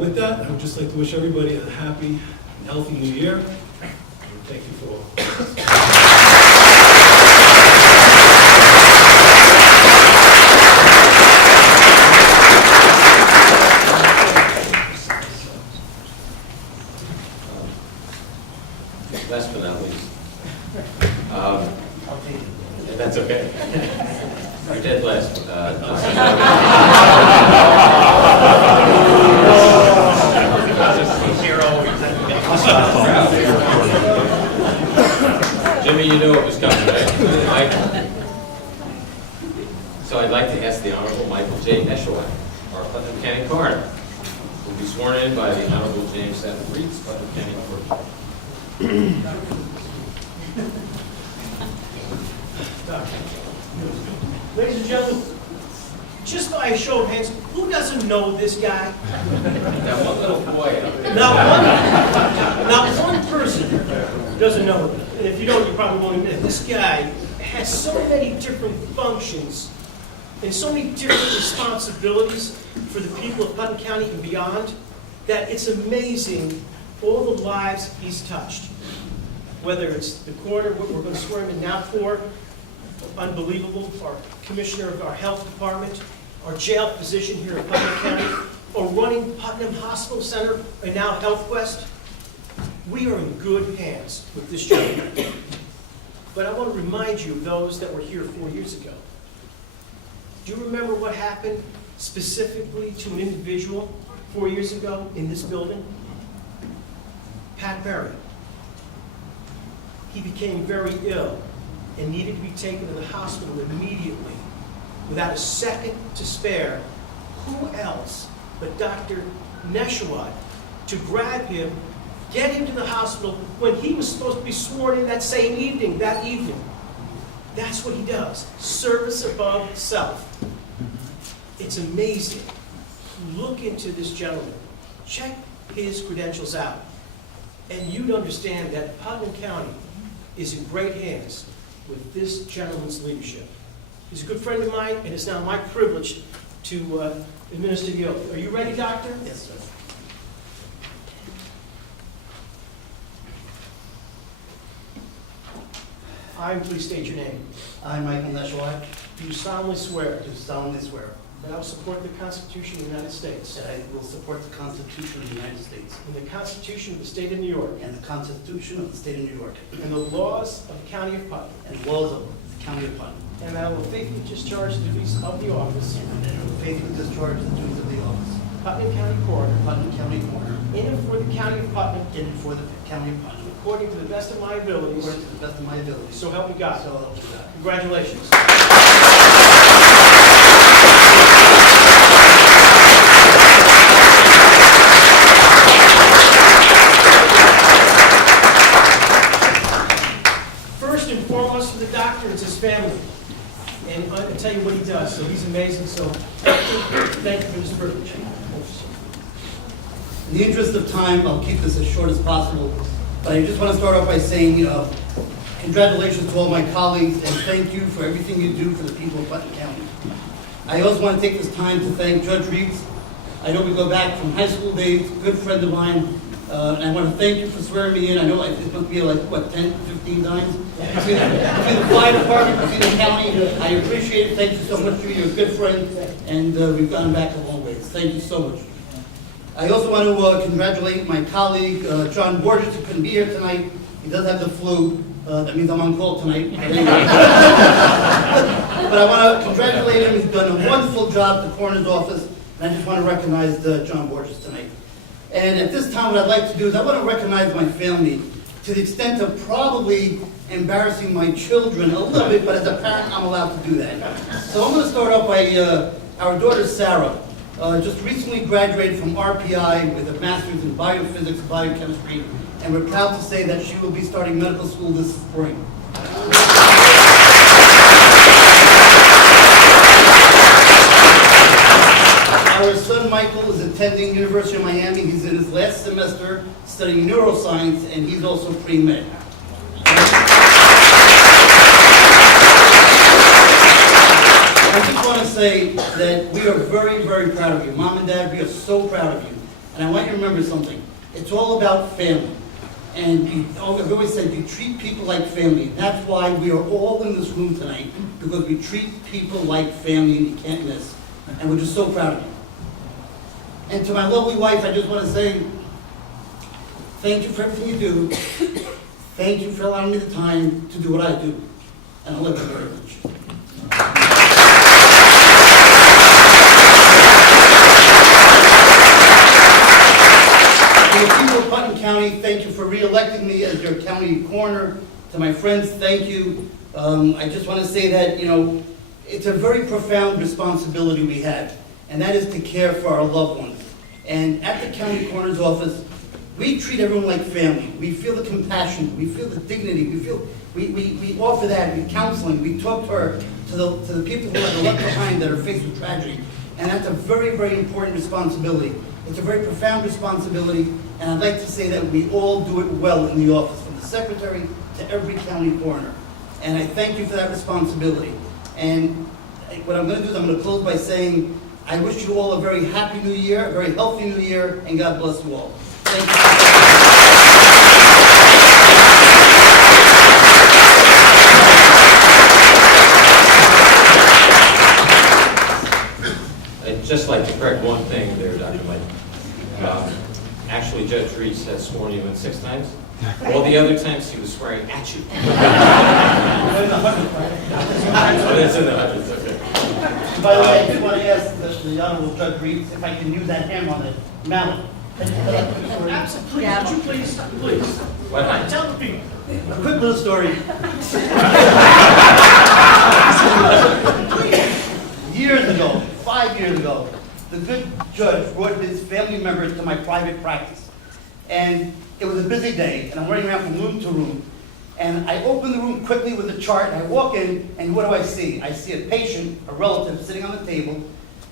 With that, I would just like to wish everybody a happy and healthy new year. And thank you for all. Last but not least. That's okay. You're dead last. Jimmy, you knew it was coming, right? Mike? So I'd like to ask the Honorable Michael J. Eschewak, our Putnam County Coroner, who will be sworn in by the Honorable James Satin Briggs, Putnam County Clerk. Ladies and gentlemen, just by a show of hands, who doesn't know this guy? That one little boy out there. Not one person doesn't know him. And if you don't, you probably won't admit it. This guy has so many different functions and so many different responsibilities for the people of Putnam County and beyond that it's amazing all the lives he's touched. Whether it's the coroner, what we're going to swear him in now for, unbelievable, our commissioner of our health department, our jail physician here in Putnam County, or running Putnam Hospital Center and now HealthQuest. We are in good hands with this gentleman. But I want to remind you of those that were here 4 years ago. Do you remember what happened specifically to an individual 4 years ago in this building? Pat Berry. He became very ill and needed to be taken to the hospital immediately without a second to spare. Who else but Dr. Neshawat to grab him, get him to the hospital when he was supposed to be sworn in that same evening, that evening. That's what he does. Service above self. It's amazing. Look into this gentleman. Check his credentials out. And you'd understand that Putnam County is in great hands with this gentleman's leadership. He's a good friend of mine, and it's now my privilege to administer the oath. Are you ready, Doctor? Yes, sir. I, please state your name. I, Michael Neshawak, Do solemnly swear do solemnly swear that I will support the Constitution of the United States that I will support the Constitution of the United States and the Constitution of the State of New York and the Constitution of the State of New York and the laws of the County of Putnam, and laws of the County of Putnam, and that I will faithfully discharge the duties of the office and that I will faithfully discharge the duties of the office of Putnam County Coroner Putnam County Coroner in and for the County of Putnam in and for the County of Putnam according to the best of my abilities. according to the best of my ability. So help me God. So help me God. Congratulations. chapter, it's his family. And I'm going to tell you what he does, so he's amazing, so thank you for this privilege. In the interest of time, I'll keep this as short as possible, but I just want to start off by saying congratulations to all my colleagues and thank you for everything you do for the people of Putnam County. I also want to take this time to thank Judge Briggs. I know we go back from high school days, good friend of mine, and I want to thank you for swearing me in. I know it must be like, what, 10, 15 times? Between the fire department, between the county, I appreciate it. Thank you so much. You're a good friend, and we've gone back a long ways. Thank you so much. I also want to congratulate my colleague, John Borges, who couldn't be here tonight. He does have the flu. That means I'm on call tonight. But I want to congratulate him. He's done a wonderful job at the coroner's office, and I just want to recognize John Borges tonight. And at this time, what I'd like to do is I want to recognize my family to the extent of probably embarrassing my children a little bit, but as a parent, I'm allowed to do that. So I'm going to start off by our daughter, Sarah. Just recently graduated from RPI with a master's in biophysics and biochemistry, and we're proud to say that she will be starting medical school this spring. Our son Michael is attending University of Miami. He's in his last semester studying neuroscience, and he's also pre-med. I just want to say that we are very, very proud of you. Mom and Dad, we are so proud of you. And I want you to remember something. It's all about family. And I've always said you treat people like family. That's why we are all in this room tonight, because we treat people like family and you can't miss. And we're just so proud of you. And to my lovely wife, I just want to say thank you for everything you do. Thank you for allowing me the time to do what I do. And I love you very much. To the people of Putnam County, thank you for re-electing me as your county coroner. To my friends, thank you. I just want to say that, it's a very profound responsibility we have, and that is to care for our loved ones. And at the county coroner's office, we treat everyone like family. We feel the compassion, we feel the dignity, we offer that, we counseling, we talk to the people who are left behind that are faced with tragedy. And that's a very, very important responsibility. It's a very profound responsibility, and I'd like to say that we all do it well in the office, from the secretary to every county coroner. And I thank you for that responsibility. And what I'm going to do is I'm going to close by saying I wish you all a very happy new year, a very healthy new year, and God bless you all. Thank you. I'd just like to correct one thing there, Dr. Mike. Actually, Judge Reese has sworn you in 6 times. All the other times he was swearing at you. Oh, that's in the hundreds, okay. By the way, I did want to ask the Honorable Judge Briggs if I can use that hammer on the mallet. Absolutely. Would you please? Please. Why not? Tell the people. A quick little story. Years ago, 5 years ago, the good judge brought his family members to my private practice. And it was a busy day, and I'm running around from room to room. And I open the room quickly with a chart, and I walk in, and what do I see? I see a patient, a relative, sitting on the table,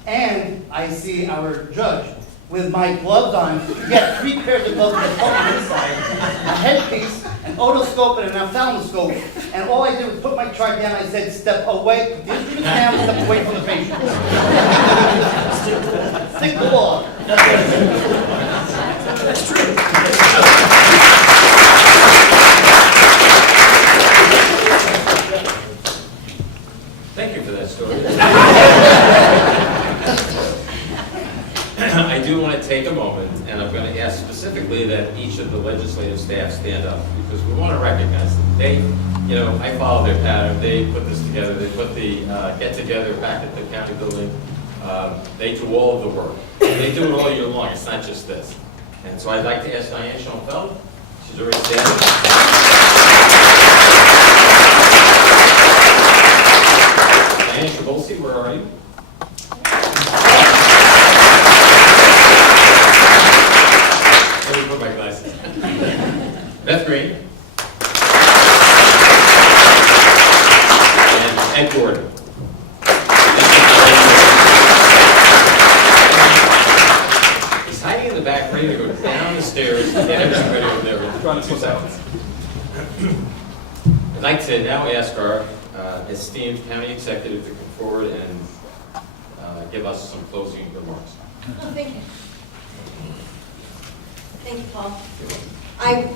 and I see our judge with my gloves on. He had 3 pairs of gloves with a inside, a headpiece, an otoscope, and an ophthalmoscope. And all I did was put my chart down, I said, step away, put the instruments down, step away from the patient. Stick the law. That's true. Thank you for that story. I do want to take a moment, and I'm going to ask specifically that each of the legislative staff stand up, because we want to recognize them. They, I follow their pattern. They put this together. They put the get-together back at the county building. They do all of the work. They do it all year long. It's not just this. And so I'd like to ask Diane Schoenfeld. She's already standing. Diane Travolsi, where are you? Let me put my glasses on. Beth Green. on 2 seconds. I'd like to now ask our esteemed county executive to come forward and give us some closing remarks. Oh, thank you. Thank you, Paul. I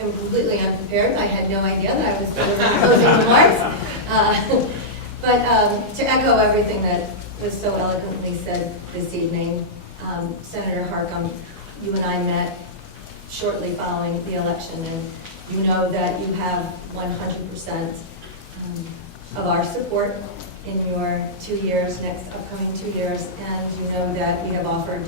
am completely unprepared. I had no idea that I was delivering closing remarks. But to echo everything that was so eloquently said this evening, Senator Harcum, you and I met shortly following the election, and you know that you have 100% of our support in your 2 years, next upcoming 2 years, and you know that we have offered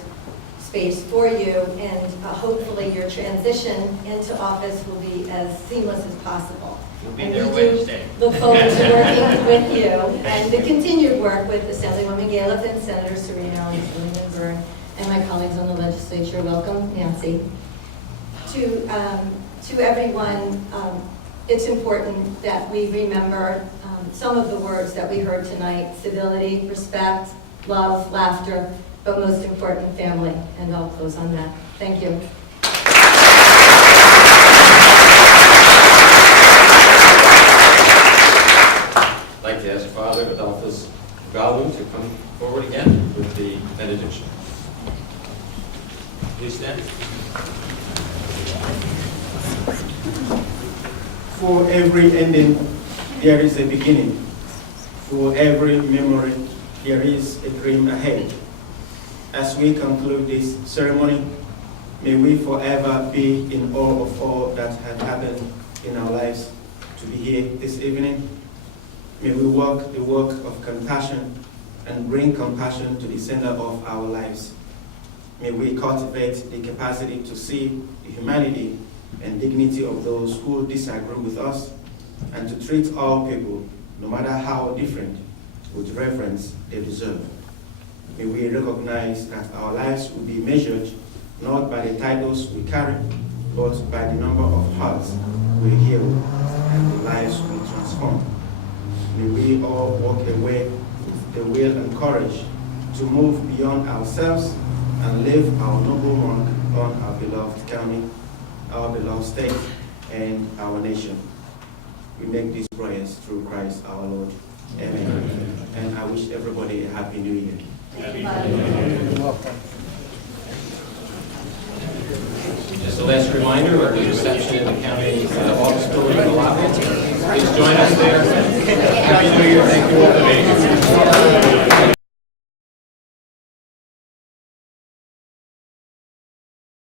space for you, and hopefully your transition into office will be as seamless as possible. We'll be And there we do Wednesday. look forward to working with you and the continued work with Assemblywoman Galiff and Senator Serino and Assemblyman Byrne and my colleagues on the legislature. Welcome, Nancy. To everyone, it's important that we remember some of the words that we heard tonight: civility, respect, love, laughter, but most important, family. And I'll close on that. Thank you. I'd like to ask Father Adolphus Galu to come forward again with the benediction. Please stand. For every ending, there is a beginning. For every memory, there is a dream ahead. As we conclude this ceremony, may we forever be in awe of all that has happened in our lives to be here this evening. May we walk the walk of compassion and bring compassion to the center of our lives. May we cultivate the capacity to see the humanity and dignity of those who disagree with us, and to treat all people, no matter how different, with reverence they deserve. May we recognize that our lives will be measured not by the titles we carry, but by the number of hearts we heal and the lives we transform. May we all walk away with the will and courage to move beyond ourselves and leave our noble mark on our beloved county, our beloved state, and our nation. We make these prayers through Christ our Lord. Amen. And I wish everybody a happy New Year. Just a last reminder of the reception in the county office building in the lobby. Please join us there. Happy New Year. Thank you all for being here.